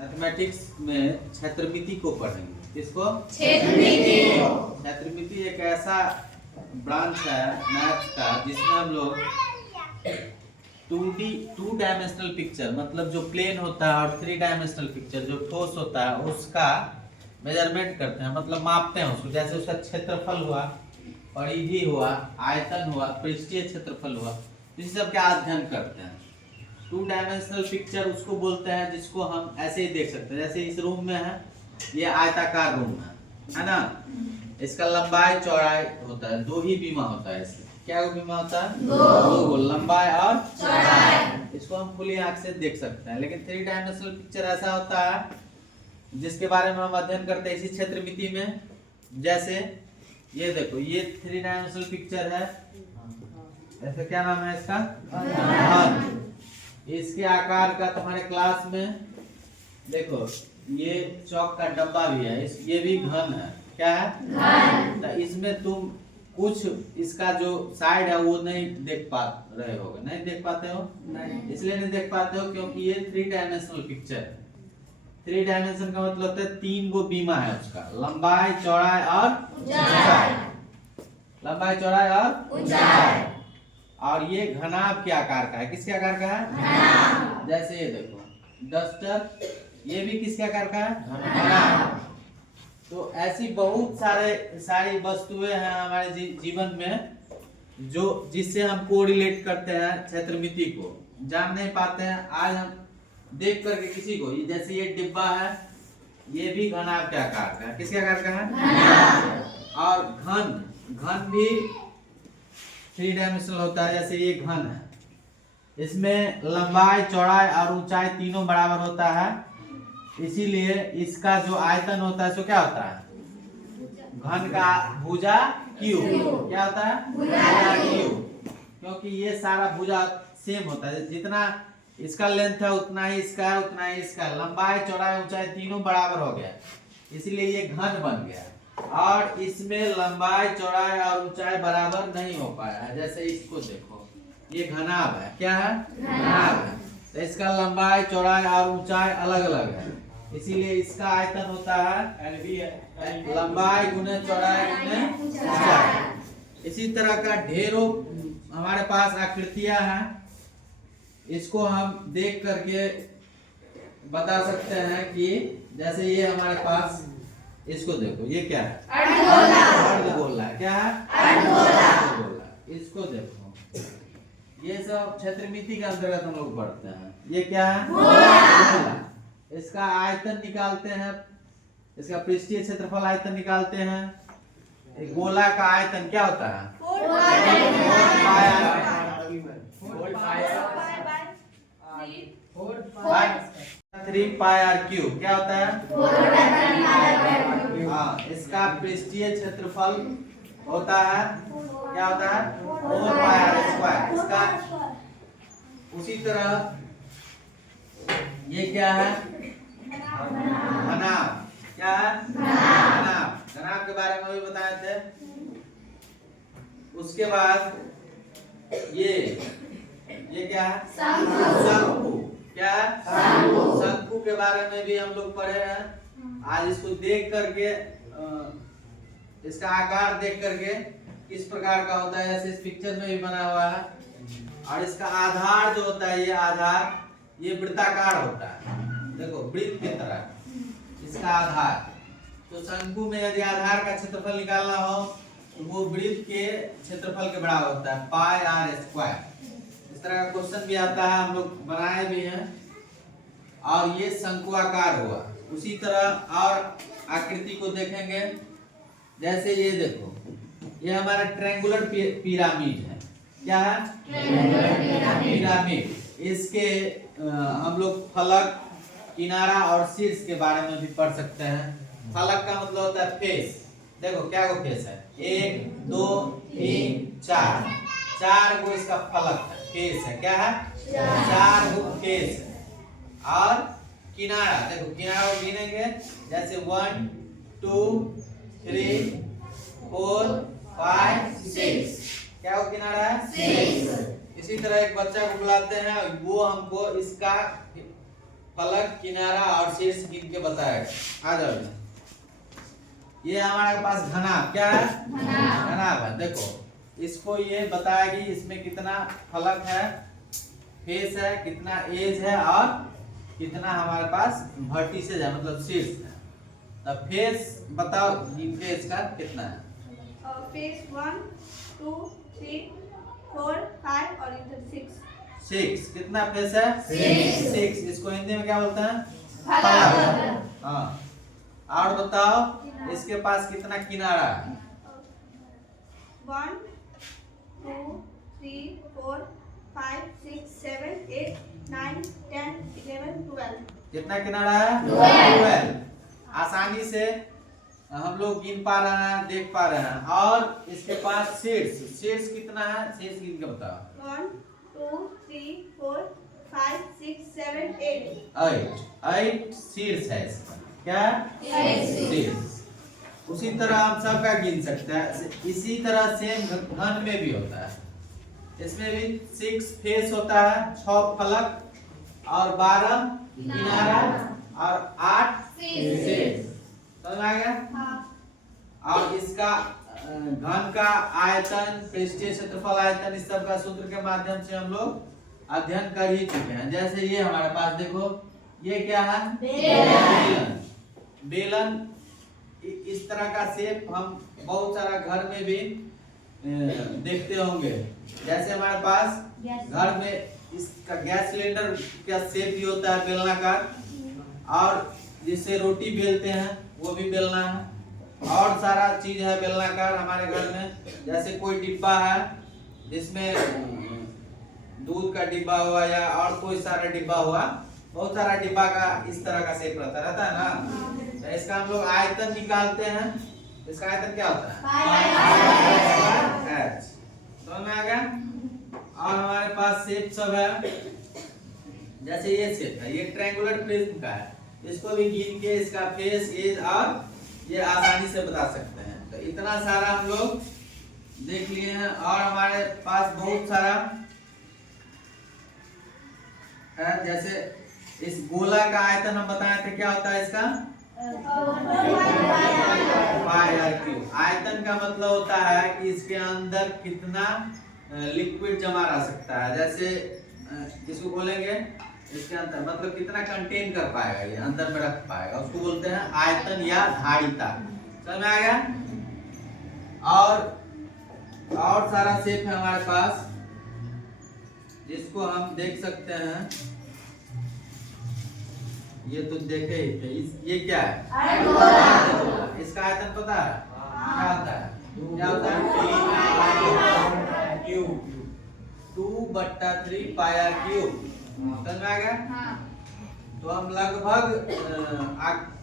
Mathematics में क्षेत्रमिति को पढ़ेंगे। किसको? क्षेत्रमिति एक ऐसा ब्रांच है मैथ्स का जिसमें हम लोग 2 डायमेंशनल पिक्चर, मतलब जो प्लेन होता है, और 3 डायमेंशनल पिक्चर जो ठोस होता है उसका मेजरमेंट करते हैं, मतलब मापते हैं उसको। जैसे उसका क्षेत्रफल हुआ, परिधि हुआ, आयतन हुआ, पृष्ठीय क्षेत्रफल हुआ, इस सब का अध्ययन करते हैं। 2 डायमेंशनल पिक्चर उसको बोलते हैं जिसको हम ऐसे ही देख सकते हैं। जैसे इस रूम में है, ये आयताकार रूम है ना। इसका लंबाई चौड़ाई होता है, 2 ही बीमा होता है इसमें। क्या बीमा होता है? 2 लंबाई और चौड़ाई। इसको हम खुली आंख से देख सकते हैं। लेकिन 3 डायमेंशनल पिक्चर ऐसा होता है जिसके बारे में हम अध्ययन करते हैं इसी क्षेत्रमिति में। जैसे ये देखो, ये 3 डायमेंशनल पिक्चर है, ऐसे क्या नाम है इसका? घन। इसके आकार का तुम्हारे क्लास में देखो, ये चौक का डब्बा भी है, ये भी घन है। क्या है? घन। तो इसमें तुम कुछ इसका जो साइड है वो नहीं देख पा रहे होगे। नहीं देख पाते हो? नहीं। इसलिए नहीं देख पाते हो क्योंकि ये 3 डायमेंशनल पिक्चर है। 3 डायमेंशन का मतलब होता है 3 गो बीमा है उसका, लंबाई, चौड़ाई और ऊंचाई। लंबाई, चौड़ाई और ऊंचाई। और ये घनाभ के आकार का है। किसके आकार का है? घनाभ। जैसे ये देखो डस्टर, ये भी किसके आकार का है? घनाभ। तो ऐसी बहुत सारी वस्तुएं हैं हमारे जीवन में जो जिससे हम कोरिलेट करते हैं क्षेत्रमिति को। जान नहीं पाते हैं, आज हम देख करके किसी को, जैसे ये डिब्बा है, ये भी घनाभ के आकार का है। किसके आकार का है? घनाभ। और घन भी 3 डायमेंशनल होता है। जैसे ये घन है, इसमें लंबाई, चौड़ाई और ऊंचाई तीनों बराबर होता है। इसीलिए इसका जो आयतन होता है सो क्या होता है? घन का भुजा क्यू। क्या होता है? भुजा क्यू। क्योंकि ये सारा भुजा सेम होता है, जितना इसका लेंथ है उतना ही इसका है, उतना ही इसका है। लंबाई, चौड़ाई, ऊंचाई तीनों बराबर हो गया, इसलिए ये घन बन गया। और इसमें लंबाई, चौड़ाई और ऊंचाई बराबर नहीं हो पाया है। जैसे इसको देखो, ये घनाभ है। क्या है? घनाभ है। तो इसका लंबाई, चौड़ाई और ऊंचाई अलग अलग है, इसीलिए इसका आयतन होता है लंबाई गुने चौड़ाई गुने ऊंचाई। इसी तरह का ढेरों हमारे पास आकृतियां हैं, इसको हम देख करके बता सकते हैं कि जैसे ये हमारे पास, इसको देखो, ये क्या है? अर्धगोला। क्या है? अर्धगोला। इसको देखो, ये सब क्षेत्रमिति के अंतर्गत हम लोग पढ़ते हैं। ये क्या है? गोला। इसका आयतन निकालते हैं, इसका पृष्ठीय क्षेत्रफल आयतन निकालते हैं। गोला का आयतन क्या होता है? 3 पाई आर क्यूब। क्या होता है? हाँ, इसका पृष्ठीय क्षेत्रफल होता है, क्या होता है? 4 पाई आर स्क्वायर। इसका उसी तरह ये क्या है? घनाभ। क्या है? घनाभ। घनाभ के बारे में भी बताए थे। उसके बाद ये क्या है? शंकु। क्या है? शंकु के बारे में भी हम लोग पढ़े हैं। आज इसको देख करके, इसका आकार देख करके किस प्रकार का होता है, जैसे इस पिक्चर में भी बना हुआ है। और इसका आधार जो होता है, ये आधार ये वृत्ताकार होता है। देखो, वृत्त की तरह इसका आधार। तो शंकु में यदि आधार का क्षेत्रफल निकालना हो तो वो वृत्त के क्षेत्रफल के बराबर होता है, पाई आर स्क्वायर। इस तरह का क्वेश्चन भी आता है, हम लोग बनाए भी हैं। और ये शंकुआकार हुआ। उसी तरह और आकृति को देखेंगे, जैसे ये देखो, ये हमारा ट्रायंगुलर पिरामिड है। क्या है? पिरामिड। इसके हम लोग फलक, किनारा और शीर्ष के बारे में भी पढ़ सकते हैं। फलक का मतलब होता है फेस। देखो क्या गो फेस है? 1 2 3 4, 4 गो इसका फलक है, फेस है। क्या है? 4 गो फेस है। और किनारा, देखो किनारा को गिनेंगे, जैसे 1 2 3 4 5 6। क्या वो किनारा है? 6। इसी तरह एक बच्चा को बुलाते हैं, वो हमको इसका फलक, किनारा और शीर्ष गिन के बताएगा। आ जाओ, ये हमारे पास घनाभ क्या है? घनाभ है। देखो इसको ये बताएगी इसमें कितना फलक है, फेस है, कितना एज है और कितना हमारे पास वर्टिसेज है मतलब शीर्ष है। तब फेस बताओ इनके इसका कितना है? फेस 1 2 3 4 5 और इधर 6। 6 कितना फेस है? 6। इसको हिंदी में क्या बोलते हैं? फलक। हाँ। और बताओ इसके पास कितना किनारा है? 1 2 3 4 5 6 7 8 9 10 11 12। कितना किनारा है? 12। आसानी से हम लोग गिन पा रहे हैं, देख पा रहे हैं। और इसके पास शीर्ष कितना है? शीर्ष गिन के बताओ। 1 2 3 4 5 6 7 8। 8 शीर्ष है इसका। क्या? शीर्ष। उसी तरह हम सबका गिन सकते हैं। इसी तरह सेम घन में भी होता है। इसमें भी 6 फेस होता है, 6 फलक और 12 किनारा और 8 शीर्ष। समझ आ गया? हाँ। और इसका घन का आयतन, पृष्ठीय क्षेत्रफल, आयतन इस सब का सूत्र के माध्यम से हम लोग अध्ययन कर ही चुके हैं। जैसे ये हमारे पास देखो, ये क्या है? बेलन। इस तरह का शेप हम बहुत सारा घर में भी देखते होंगे। जैसे हमारे पास घर में इसका गैस सिलेंडर का शेप भी होता है बेलनाकार, और जिससे रोटी बेलते हैं वो भी बेलना है। और सारा चीज है बेलनाकार हमारे घर में। जैसे कोई डिब्बा है जिसमें दूध का डिब्बा हुआ या और कोई सारा डिब्बा हुआ, बहुत सारा डिब्बा का इस तरह का शेप रहता है ना। तो इसका हम लोग आयतन निकालते हैं। इसका आयतन क्या होता है? h। समझ में आ गया? और हमारे पास शेप सब है। जैसे ये शेप है, ये ट्रायंगुलर प्रिज्म का है। इसको भी गिन के इसका फेस, एज और ये आसानी से बता सकते हैं। तो इतना सारा हम लोग देख लिए हैं। और हमारे पास बहुत सारा है। जैसे इस गोला का आयतन हम बताए थे, क्या होता है इसका? पाई आर क्यूब। आयतन का मतलब होता है कि इसके अंदर कितना लिक्विड जमा रह सकता है। जैसे किसको बोलेंगे, इसके अंदर मतलब कितना कंटेन कर पाएगा, ये अंदर में रख पाएगा, उसको बोलते हैं आयतन या धारिता। समझ में आ गया? और सारा शेप है हमारे पास जिसको हम देख सकते हैं। ये तो देखे ही थे। ये क्या है? इसका आयतन पता है? क्या होता है? क्या होता है? क्यूब। 2/3 pi r cube. समझ में आ गया? तो हम लगभग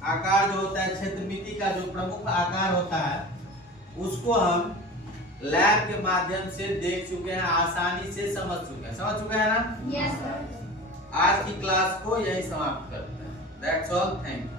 आकार जो होता है, क्षेत्रमिति का जो प्रमुख आकार होता है, उसको हम लैब के माध्यम से देख चुके हैं, आसानी से समझ चुके हैं ना? Yes sir. आज की क्लास को यही समाप्त करते हैं। That's all. Thank you.